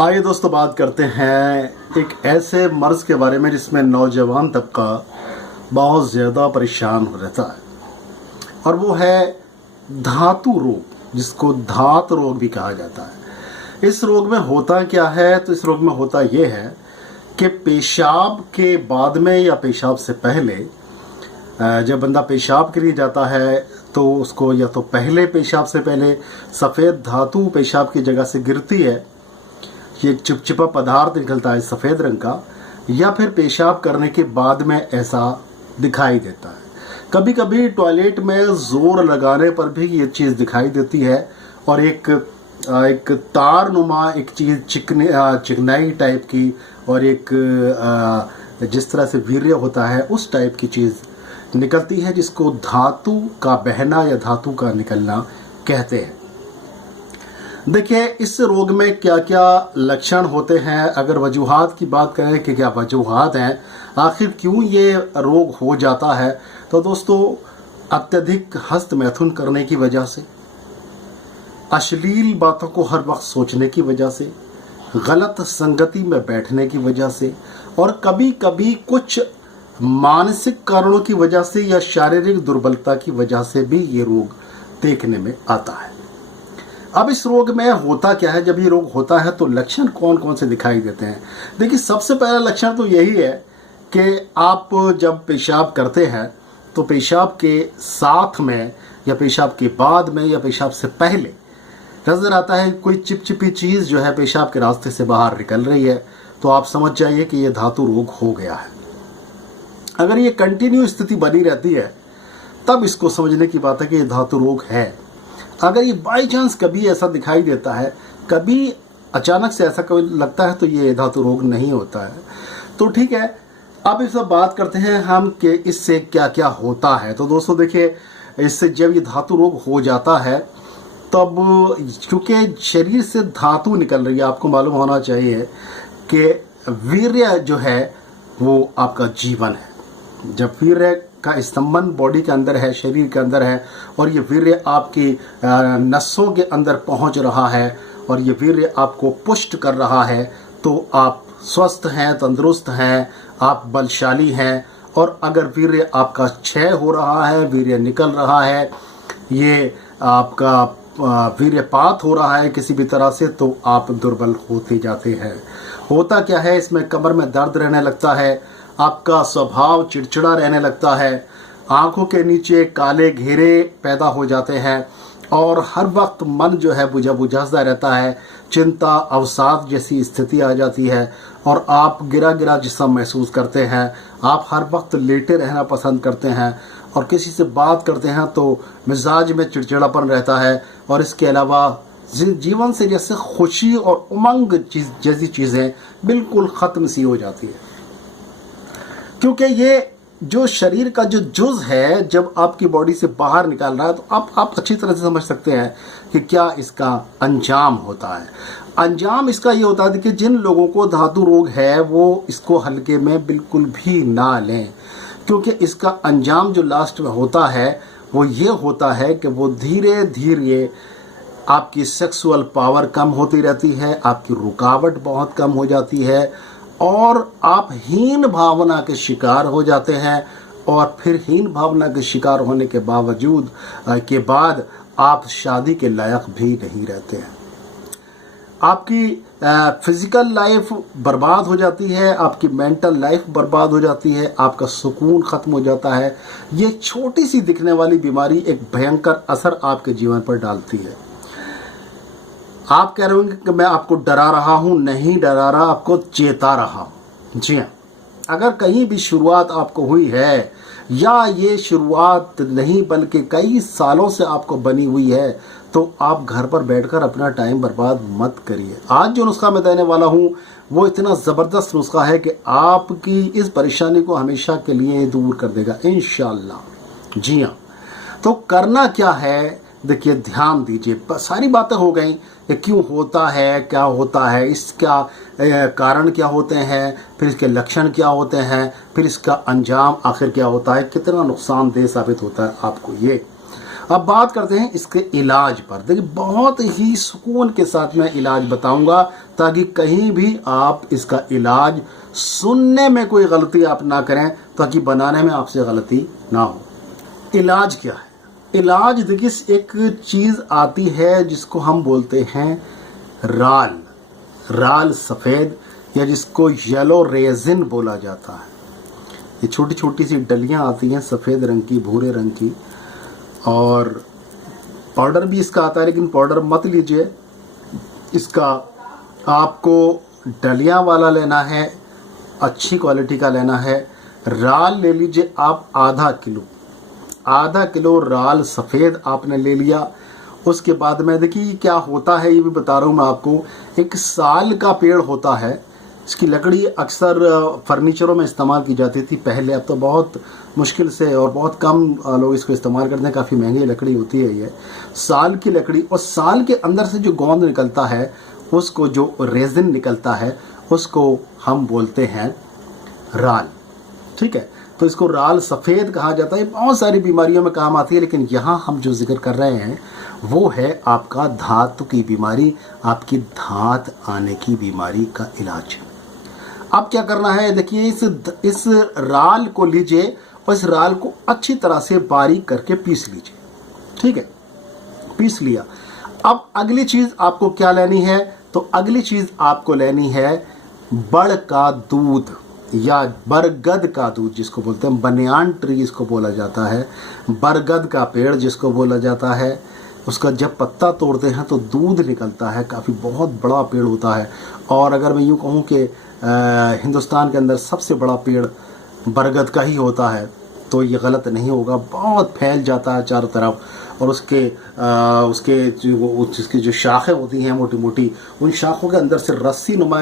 आइए दोस्तों, बात करते हैं एक ऐसे मर्ज के बारे में जिसमें नौजवान तबका बहुत ज़्यादा परेशान हो रहता है, और वो है धातु रोग, जिसको धात रोग भी कहा जाता है। इस रोग में होता क्या है? तो इस रोग में होता ये है कि पेशाब के बाद में या पेशाब से पहले जब बंदा पेशाब के लिए जाता है तो उसको या तो पहले पेशाब से पहले सफ़ेद धातु पेशाब की जगह से गिरती है, ये एक चिपचिपा पदार्थ निकलता है सफ़ेद रंग का, या फिर पेशाब करने के बाद में ऐसा दिखाई देता है। कभी कभी टॉयलेट में ज़ोर लगाने पर भी ये चीज़ दिखाई देती है, और एक तार नुमा एक चीज़ चिकनाई टाइप की, और एक जिस तरह से वीर्य होता है उस टाइप की चीज़ निकलती है, जिसको धातु का बहना या धातु का निकलना कहते हैं। देखिए, इस रोग में क्या क्या लक्षण होते हैं। अगर वजूहात की बात करें कि क्या वजूहात हैं, आखिर क्यों ये रोग हो जाता है, तो दोस्तों अत्यधिक हस्त मैथुन करने की वजह से, अश्लील बातों को हर वक्त सोचने की वजह से, गलत संगति में बैठने की वजह से, और कभी कभी कुछ मानसिक कारणों की वजह से या शारीरिक दुर्बलता की वजह से भी ये रोग देखने में आता है। अब इस रोग में होता क्या है? जब ये रोग होता है तो लक्षण कौन कौन से दिखाई देते हैं? देखिए, सबसे पहला लक्षण तो यही है कि आप जब पेशाब करते हैं तो पेशाब के साथ में या पेशाब के बाद में या पेशाब से पहले नज़र आता है कोई चिपचिपी चीज़ जो है पेशाब के रास्ते से बाहर निकल रही है, तो आप समझ जाइए कि ये धातु रोग हो गया है। अगर ये कंटिन्यू स्थिति बनी रहती है तब इसको समझने की बात है कि ये धातु रोग है। अगर ये बाई चांस कभी ऐसा दिखाई देता है, कभी अचानक से ऐसा कभी लगता है, तो ये धातु रोग नहीं होता है। तो ठीक है, अब इस बात करते हैं हम कि इससे क्या क्या होता है। तो दोस्तों देखिए, इससे जब ये धातु रोग हो जाता है तब क्योंकि शरीर से धातु निकल रही है, आपको मालूम होना चाहिए कि वीर्य जो है वो आपका जीवन है। जब वीर्य का स्तंभन बॉडी के अंदर है, शरीर के अंदर है, और ये वीर्य आपकी नसों के अंदर पहुंच रहा है, और ये वीर्य आपको पुष्ट कर रहा है, तो आप स्वस्थ हैं, तंदुरुस्त हैं, आप बलशाली हैं। और अगर वीर्य आपका क्षय हो रहा है, वीर्य निकल रहा है, ये आपका वीर्यपात हो रहा है किसी भी तरह से, तो आप दुर्बल होते जाते हैं। होता क्या है, इसमें कमर में दर्द रहने लगता है, आपका स्वभाव चिड़चिड़ा रहने लगता है, आंखों के नीचे काले घेरे पैदा हो जाते हैं, और हर वक्त मन जो है बुझा बुझा सा रहता है, चिंता अवसाद जैसी स्थिति आ जाती है, और आप गिरा गिरा जिस्म महसूस करते हैं। आप हर वक्त लेटे रहना पसंद करते हैं, और किसी से बात करते हैं तो मिजाज में चिड़चिड़ापन रहता है, और इसके अलावा जीवन से जैसे खुशी और उमंग जैसी चीज़ें बिल्कुल ख़त्म सी हो जाती है। क्योंकि ये जो शरीर का जो जुज़ है जब आपकी बॉडी से बाहर निकाल रहा है, तो आप अच्छी तरह से समझ सकते हैं कि क्या इसका अंजाम होता है। अंजाम इसका ये होता है कि जिन लोगों को धातु रोग है वो इसको हल्के में बिल्कुल भी ना लें, क्योंकि इसका अंजाम जो लास्ट में होता है वो ये होता है कि वो धीरे धीरे आपकी सेक्सुअल पावर कम होती रहती है, आपकी रुकावट बहुत कम हो जाती है, और आप हीन भावना के शिकार हो जाते हैं। और फिर हीन भावना के शिकार होने के बाद आप शादी के लायक भी नहीं रहते हैं। आपकी फिज़िकल लाइफ बर्बाद हो जाती है, आपकी मेंटल लाइफ बर्बाद हो जाती है, आपका सुकून ख़त्म हो जाता है। ये छोटी सी दिखने वाली बीमारी एक भयंकर असर आपके जीवन पर डालती है। आप कह रहे होंगे कि मैं आपको डरा रहा हूँ, नहीं डरा रहा, आपको चेता रहा हूँ। जी हाँ, अगर कहीं भी शुरुआत आपको हुई है, या ये शुरुआत नहीं बल्कि कई सालों से आपको बनी हुई है, तो आप घर पर बैठकर अपना टाइम बर्बाद मत करिए। आज जो नुस्खा मैं देने वाला हूँ वो इतना ज़बरदस्त नुस्खा है कि आपकी इस परेशानी को हमेशा के लिए दूर कर देगा इंशाअल्लाह। जी हाँ, तो करना क्या है, देखिए ध्यान दीजिए। सारी बातें हो गई कि क्यों होता है, क्या होता है, इसका कारण क्या होते हैं, फिर इसके लक्षण क्या होते हैं, फिर इसका अंजाम आखिर क्या होता है, कितना नुकसानदेह साबित होता है आपको ये। अब बात करते हैं इसके इलाज पर। देखिए बहुत ही सुकून के साथ मैं इलाज बताऊंगा ताकि कहीं भी आप इसका इलाज सुनने में कोई गलती आप ना करें, ताकि बनाने में आपसे गलती ना हो। इलाज क्या है? इलाज देखिए एक चीज़ आती है जिसको हम बोलते हैं राल, राल सफ़ेद, या जिसको येलो रेजिन बोला जाता है। ये छोटी छोटी सी डलियां आती हैं सफ़ेद रंग की, भूरे रंग की, और पाउडर भी इसका आता है, लेकिन पाउडर मत लीजिए। इसका आपको डलियां वाला लेना है, अच्छी क्वालिटी का लेना है। राल ले लीजिए आप आधा किलो राल सफ़ेद आपने ले लिया। उसके बाद में देखिए क्या होता है, ये भी बता रहा हूँ मैं आपको। एक साल का पेड़ होता है, इसकी लकड़ी अक्सर फर्नीचरों में इस्तेमाल की जाती थी पहले, अब तो बहुत मुश्किल से और बहुत कम लोग इसको इस्तेमाल करते हैं, काफ़ी महंगी लकड़ी होती है ये साल की लकड़ी। और साल के अंदर से जो गोंद निकलता है, उसको जो रेजिन निकलता है, उसको हम बोलते हैं राल। ठीक है, तो इसको राल सफ़ेद कहा जाता है। बहुत सारी बीमारियों में काम आती है, लेकिन यहाँ हम जो जिक्र कर रहे हैं वो है आपका धातु की बीमारी, आपकी धात आने की बीमारी का इलाज। अब क्या करना है, देखिए इस राल को लीजिए और इस राल को अच्छी तरह से बारीक करके पीस लीजिए। ठीक है, पीस लिया। अब अगली चीज़ आपको क्या लेनी है, तो अगली चीज़ आपको लेनी है बड़ का दूध या बरगद का दूध, जिसको बोलते हैं बनियान ट्री इसको बोला जाता है। बरगद का पेड़ जिसको बोला जाता है, उसका जब पत्ता तोड़ते हैं तो दूध निकलता है, काफ़ी बहुत बड़ा पेड़ होता है। और अगर मैं यूँ कहूँ कि हिंदुस्तान के अंदर सबसे बड़ा पेड़ बरगद का ही होता है, तो ये गलत नहीं होगा। बहुत फैल जाता है चारों तरफ, और उसकी जो शाखें होती हैं मोटी मोटी, उन शाखों के अंदर से रस्सी नुमा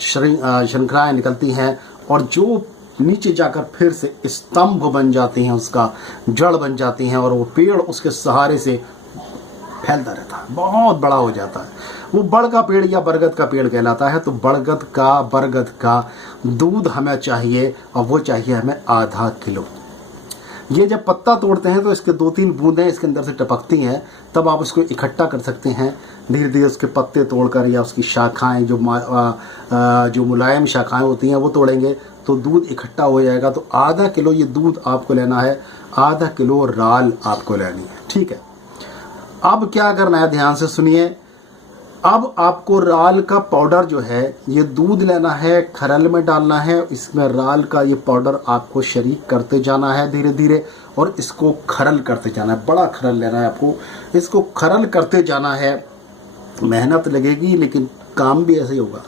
श्रृंखलाएँ निकलती हैं, और जो नीचे जाकर फिर से स्तंभ बन जाती हैं, उसका जड़ बन जाती हैं, और वो पेड़ उसके सहारे से फैलता रहता है, बहुत बड़ा हो जाता है। वो बड़ का पेड़ या बरगद का पेड़ कहलाता है। तो बरगद का दूध हमें चाहिए, और वो चाहिए हमें आधा किलो। ये जब पत्ता तोड़ते हैं तो इसके 2-3 बूंदें इसके अंदर से टपकती हैं, तब आप इसको इकट्ठा कर सकते हैं। धीरे धीरे उसके पत्ते तोड़कर या उसकी शाखाएं जो मुलायम शाखाएं होती हैं वो तोड़ेंगे तो दूध इकट्ठा हो जाएगा। तो आधा किलो ये दूध आपको लेना है, आधा किलो राल आपको लेनी है। ठीक है, अब क्या करना है, ध्यान से सुनिए। अब आपको राल का पाउडर जो है, ये दूध लेना है, खरल में डालना है। इसमें राल का ये पाउडर आपको शरीक करते जाना है धीरे धीरे, और इसको खरल करते जाना है। बड़ा खरल लेना है आपको, इसको खरल करते जाना है। मेहनत लगेगी लेकिन काम भी ऐसे ही होगा।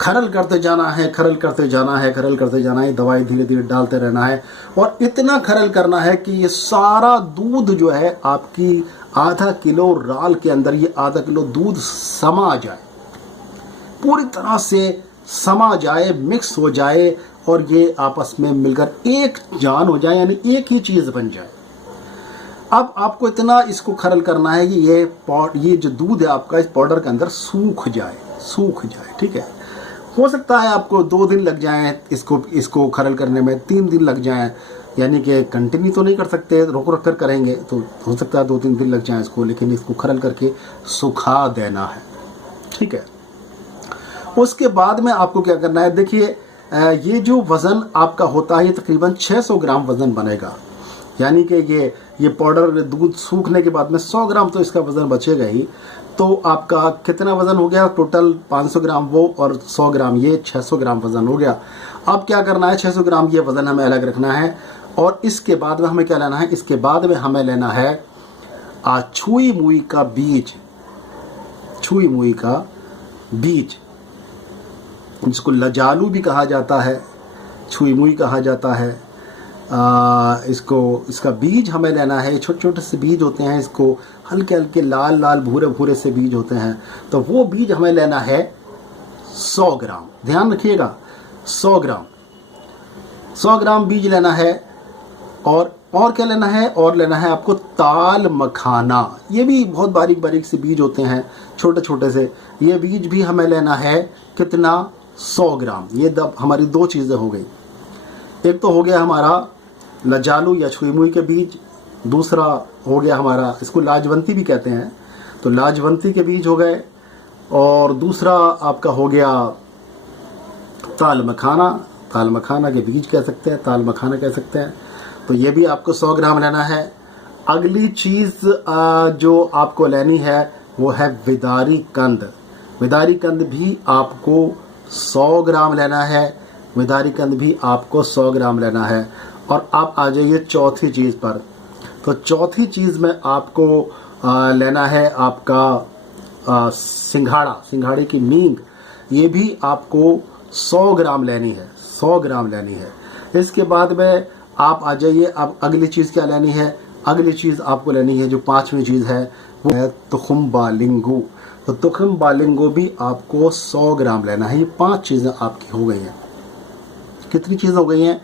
खरल करते जाना है, खरल करते जाना है, खरल करते जाना है। दवाई धीरे धीरे डालते रहना है, और इतना खरल करना है कि ये सारा दूध जो है आपकी आधा किलो राल के अंदर, ये आधा किलो दूध समा जाए, पूरी तरह से समा जाए, मिक्स हो जाए, और ये आपस में मिलकर एक जान हो जाए, यानी एक ही चीज़ बन जाए। अब आपको इतना इसको खरल करना है कि ये जो दूध है आपका इस पाउडर के अंदर सूख जाए। ठीक है, हो सकता है आपको 2 दिन लग जाएं इसको खरल करने में, 3 दिन लग जाएं, यानी कि कंटिन्यू तो नहीं कर सकते, रोक कर करेंगे तो हो सकता है 2-3 दिन लग जाएं इसको, लेकिन इसको खरल करके सुखा देना है। ठीक है, उसके बाद में आपको क्या करना है, देखिए ये जो वज़न आपका होता है ये तकरीबन 600 ग्राम वज़न बनेगा। यानी कि ये पाउडर दूध सूखने के बाद में 100 ग्राम तो इसका वज़न बचेगा ही। तो आपका कितना वज़न हो गया, टोटल 500 ग्राम वो और 100 ग्राम ये, 600 ग्राम वज़न हो गया। अब क्या करना है, 600 ग्राम ये वज़न हमें अलग रखना है, और इसके बाद में हमें क्या लेना है, इसके बाद में हमें लेना है छुई मुई का बीज, जिसको लजालू भी कहा जाता है, छुई मुई कहा जाता है। इसका बीज हमें लेना है। छोटे छोटे से बीज होते हैं, इसको हल्के हल्के लाल लाल भूरे भूरे से बीज होते हैं। तो वो बीज हमें लेना है 100 ग्राम, ध्यान रखिएगा 100 ग्राम बीज लेना है। और क्या लेना है, और लेना है आपको ताल मखाना। ये भी बहुत बारीक बारीक से बीज होते हैं, छोटे छोटे से। ये बीज भी हमें लेना है कितना, 100 ग्राम। ये हमारी 2 चीज़ें हो गई। एक तो हो गया हमारा लजालू या छुई मुई के बीज, दूसरा हो गया हमारा, इसको लाजवंती भी कहते हैं, तो लाजवंती के बीज हो गए। और दूसरा आपका हो गया ताल मखाना, ताल मखाना के बीज कह सकते हैं, ताल मखाना कह सकते हैं। तो ये भी आपको 100 ग्राम लेना है। अगली चीज़ जो आपको लेनी है वो है विदारी कंद। विदारी कंद भी आपको 100 ग्राम लेना है। विदारी कंद भी आपको 100 ग्राम लेना है। और आप आ जाइए चौथी चीज़ पर। तो चौथी चीज़ में आपको लेना है आपका सिंघाड़ा, सिंघाड़े की मींग, ये भी आपको 100 ग्राम लेनी है, 100 ग्राम लेनी है। इसके बाद में आप आ जाइए, अब अगली चीज़ क्या लेनी है? अगली चीज़ आपको लेनी है जो 5वीं चीज़ है वो है तुखम बालिंगू। तो तुखम बालिंगू भी आपको 100 ग्राम लेना है। ये 5 चीज़ें आपकी हो गई हैं। कितनी चीज़ हो गई हैं?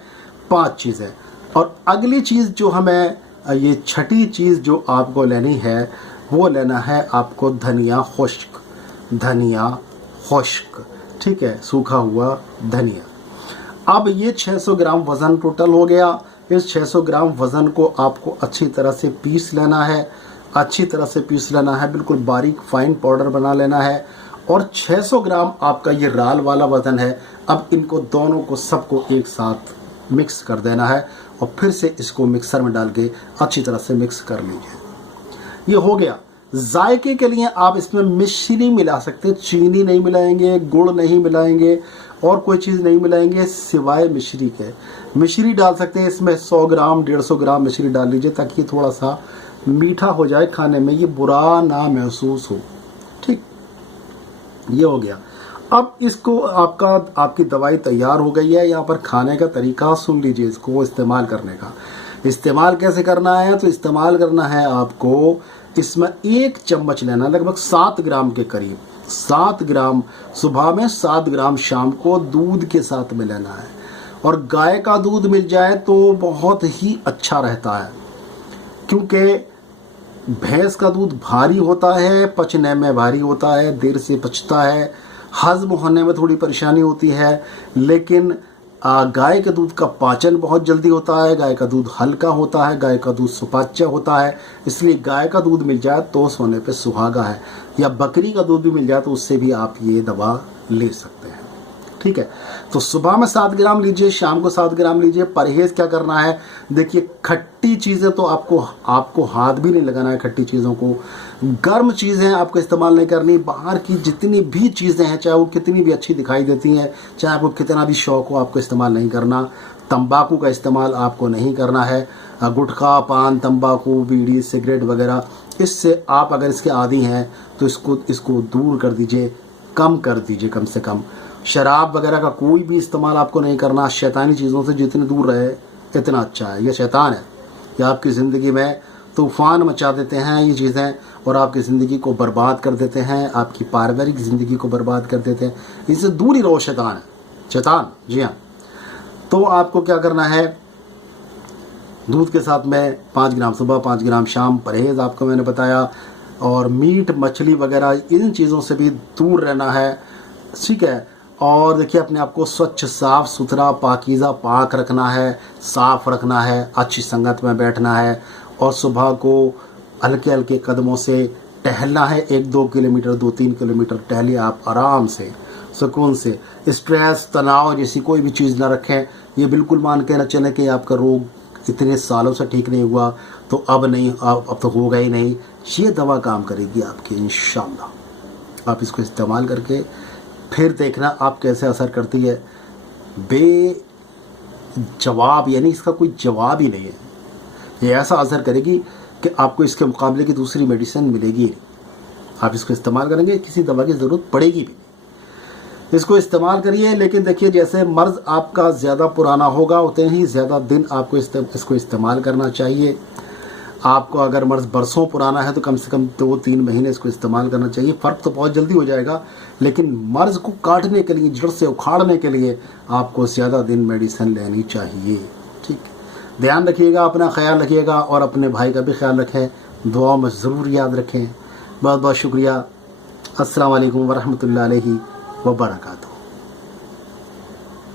5 चीज़ें। और अगली चीज़ जो हमें, ये छठी चीज़ जो आपको लेनी है वो लेना है आपको धनिया खुश्क, धनिया खुश्क, ठीक है, सूखा हुआ धनिया। अब ये 600 ग्राम वज़न टोटल हो गया। इस 600 ग्राम वज़न को आपको अच्छी तरह से पीस लेना है, अच्छी तरह से पीस लेना है, बिल्कुल बारीक फाइन पाउडर बना लेना है। और 600 ग्राम आपका ये राल वाला वज़न है। अब इनको दोनों को सबको एक साथ मिक्स कर देना है और फिर से इसको मिक्सर में डाल के अच्छी तरह से मिक्स कर लीजिए। ये हो गया। जायके के लिए आप इसमें मिश्री मिला सकते हैं, चीनी नहीं मिलाएंगे, गुड़ नहीं मिलाएंगे और कोई चीज़ नहीं मिलाएंगे सिवाय मिश्री के। मिश्री डाल सकते हैं इसमें 100 ग्राम 150 ग्राम मिश्री डाल लीजिए ताकि थोड़ा सा मीठा हो जाए, खाने में ये बुरा ना महसूस हो। ठीक, ये हो गया। अब इसको आपकी दवाई तैयार हो गई है। यहाँ पर खाने का तरीका सुन लीजिए, इसको इस्तेमाल करने का। इस्तेमाल कैसे करना है? तो इस्तेमाल करना है आपको, इसमें 1 चम्मच लेना, लगभग 7 ग्राम के करीब, 7 ग्राम सुबह में, 7 ग्राम शाम को दूध के साथ में लेना है। और गाय का दूध मिल जाए तो बहुत ही अच्छा रहता है, क्योंकि भैंस का दूध भारी होता है, पचने में भारी होता है, देर से पचता है, हज़म होने में थोड़ी परेशानी होती है। लेकिन गाय के दूध का पाचन बहुत जल्दी होता है, गाय का दूध हल्का होता है, गाय का दूध सुपाच्य होता है। इसलिए गाय का दूध मिल जाए तो सोने पे सुहागा है। या बकरी का दूध भी मिल जाए तो उससे भी आप ये दवा ले सकते हैं। ठीक है, तो सुबह में 7 ग्राम लीजिए, शाम को 7 ग्राम लीजिए। परहेज़ क्या करना है? देखिए, खट्टी चीज़ें तो आपको हाथ भी नहीं लगाना है। खट्टी चीज़ों को, गर्म चीज़ें आपको इस्तेमाल नहीं करनी। बाहर की जितनी भी चीज़ें हैं, चाहे वो कितनी भी अच्छी दिखाई देती हैं, चाहे आपको कितना भी शौक़ हो, आपको इस्तेमाल नहीं करना। तंबाकू का इस्तेमाल आपको नहीं करना है। गुटखा, पान, तंबाकू, बीड़ी, सिगरेट वगैरह, इससे आप अगर इसके आदी हैं तो इसको दूर कर दीजिए, कम कर दीजिए कम से कम। शराब वगैरह का कोई भी इस्तेमाल आपको नहीं करना। शैतानी चीज़ों से जितने दूर रहे इतना अच्छा है। ये शैतान है, ये आपकी ज़िंदगी में तूफ़ान मचा देते हैं ये चीज़ें, और आपकी ज़िंदगी को बर्बाद कर देते हैं, आपकी पारिवारिक ज़िंदगी को बर्बाद कर देते हैं। इससे दूर ही रहो, शैतान है, शैतान, जी हाँ। तो आपको क्या करना है? दूध के साथ में 5 ग्राम सुबह, 5 ग्राम शाम, परहेज़ आपको मैंने बताया। और मीट, मछली वगैरह इन चीज़ों से भी दूर रहना है, ठीक है। और देखिए, अपने आप को स्वच्छ, साफ़ सुथरा, पाकीज़ा, पाक रखना है, साफ़ रखना है, अच्छी संगत में बैठना है। और सुबह को हल्के हल्के कदमों से टहलना है। 1-2 किलोमीटर, 2-3 किलोमीटर टहलिए आप आराम से, सुकून से। स्ट्रेस, तनाव जैसी कोई भी चीज़ ना रखें। ये बिल्कुल मान के न चलें कि आपका रोग इतने सालों से ठीक नहीं हुआ तो अब नहीं, अब तो होगा ही नहीं। ये दवा काम करेगी आपकी इंशाअल्लाह। आप इसको इस्तेमाल करके फिर देखना आप कैसे असर करती है। बेजवाब, यानी इसका कोई जवाब ही नहीं है। ये ऐसा असर करेगी कि आपको इसके मुकाबले की दूसरी मेडिसिन मिलेगी ही नहीं। आप इसको इस्तेमाल करेंगे, किसी दवा की ज़रूरत पड़ेगी भी नहीं। इसको इस्तेमाल करिए। लेकिन देखिए, जैसे मर्ज़ आपका ज़्यादा पुराना होगा उतने ही ज़्यादा दिन आपको इसको इस्तेमाल करना चाहिए। आपको अगर मर्ज़ बरसों पुराना है तो कम से कम 2-3 महीने इसको इस्तेमाल करना चाहिए। फ़र्क तो बहुत जल्दी हो जाएगा, लेकिन मर्ज़ को काटने के लिए, जड़ से उखाड़ने के लिए आपको ज़्यादा दिन मेडिसिन लेनी चाहिए। ठीक, ध्यान रखिएगा, अपना ख्याल रखिएगा और अपने भाई का भी ख्याल रखें। दुआ में ज़रूर याद रखें। बहुत बहुत शुक्रिया। अस्सलाम वालेकुम वरहमतुल्लाहि वबरकातुहू।